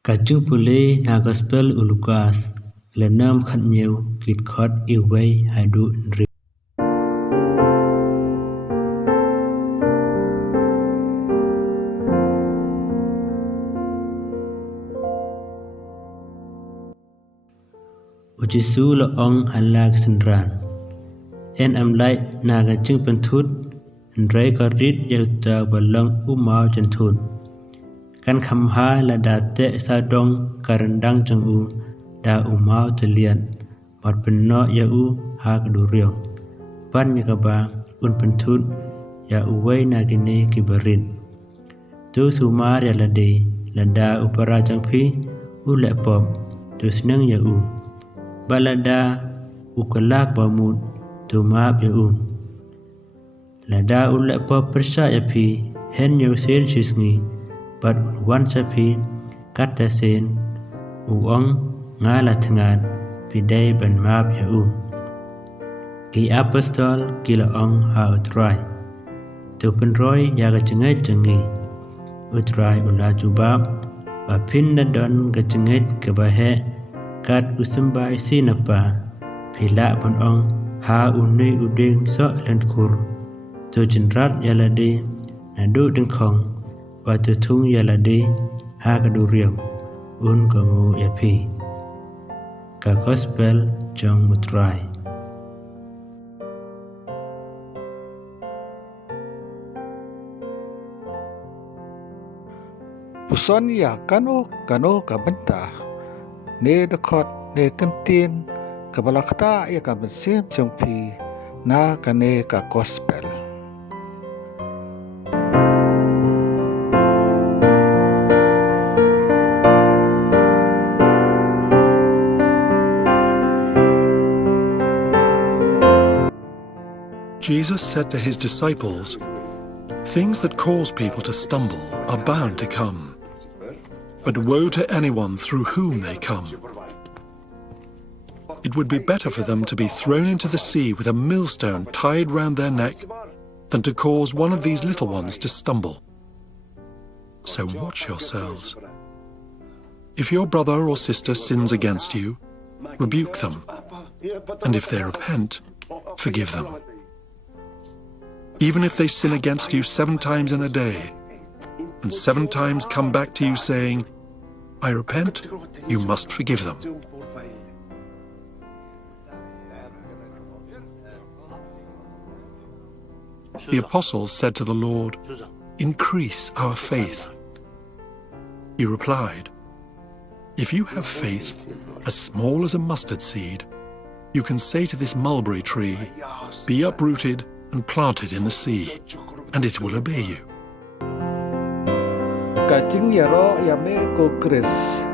Kajung Pule na Gospel u Lukas lenam khat nhiều kit khot yêu vây hai du nri Ujisu lo ong halag sendran en amlai na Kajung Pyrtuh nrai korit yauta balong umau jentun kan khamha la date sa dong karendang jengu da umau telian mat penno ya u ha Duriap pan ya kaba un Pyrtuh ya uwai na gine kibarit tu sumar ya lade lada upara jangpi u lepop tu shnong ya u balada ukalak Bamut tu maap ya u lada u lepop persa ya pi hen ya sen imsngi but one sapi kata sen uong ngala tengat pidai ban map ya ki apostol kila ong ha utrai tu penroy ya ga jingngeit utrai ula jubab ba pinna don ga jingngeit ke bahe kat usembai sinapa pila pon ong ha unui uding so lenkur tu jinrat ya lade nadu dengkong Batu tung yalade ha Duriap un kamu yapi ka gospel jong mutrai puson ya kano ka bynta ne dekot ne ktien kabalakta ya ka besim jongpi na kane ka gospel. Jesus said to his disciples, "Things that cause people to stumble are bound to come, but woe to anyone through whom they come. It would be better for them to be thrown into the sea with a millstone tied round their neck than to cause one of these little ones to stumble. So watch yourselves. If your brother or sister sins against you, rebuke them, and if they repent, forgive them. Even if they sin against you 7 times in a day, and 7 times come back to you saying, 'I repent,' you must forgive them." The apostles said to the Lord, "Increase our faith." He replied, "If you have faith as small as a mustard seed, you can say to this mulberry tree, 'Be uprooted and planted in the sea,' and it will obey you." Kajing yaro yame ko Chris